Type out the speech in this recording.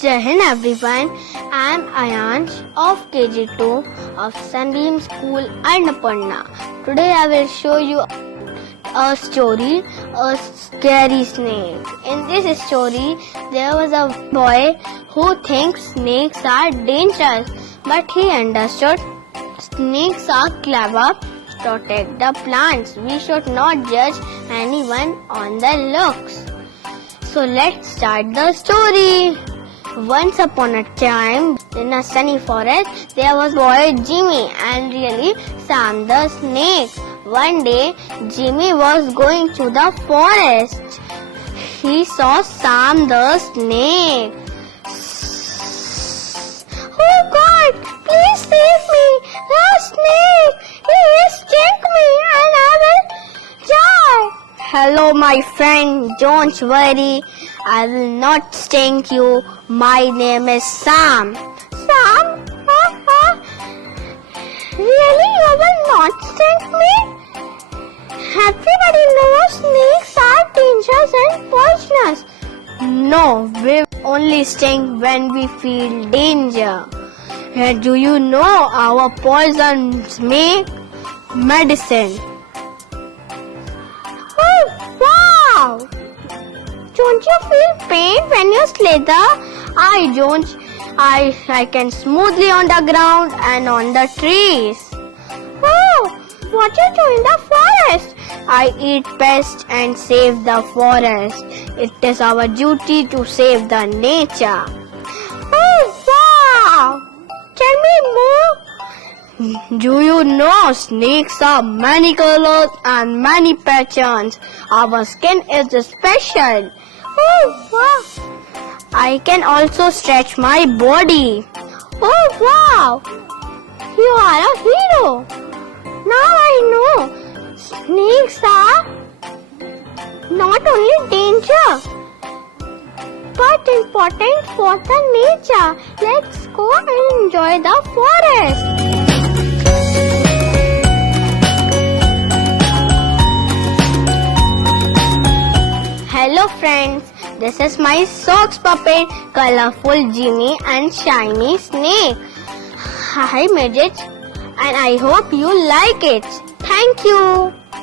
Jai Hind everyone, I am Ayansh of KG2 of Sunbeam School Annapurna. Today I will show you a story, a scary snake. In this story, there was a boy who thinks snakes are dangerous, but he understood snakes are clever to protect the plants. We should not judge anyone on their looks. So let's start the story. Once upon a time, in a sunny forest, there was boy Jimmy and really Sam the snake. One day, Jimmy was going to the forest. He saw Sam the snake. Oh God, please save me! The snake! He will sting me and I will die! Hello my friend, don't worry. I will not sting you. My name is Sam. Sam? Really? You will not sting me? Everybody knows snakes are dangerous and poisonous. No, we only sting when we feel danger. Do you know our poisons make medicine? Oh, wow! Don't you feel pain when you slither? I don't. I can smoothly on the ground and on the trees. Oh, what you do in the forest? I eat pests and save the forest. It is our duty to save the nature. Oh, wow! Tell me more. Do you know snakes are many colors and many patterns? Our skin is special. Oh, wow! I can also stretch my body. Oh, wow! You are a hero. Now I know snakes are not only danger but important for the nature. Let's go and enjoy the forest. Hello friends, this is my socks puppet, colorful Jimmy and shiny snake. I made it and I hope you like it. Thank you.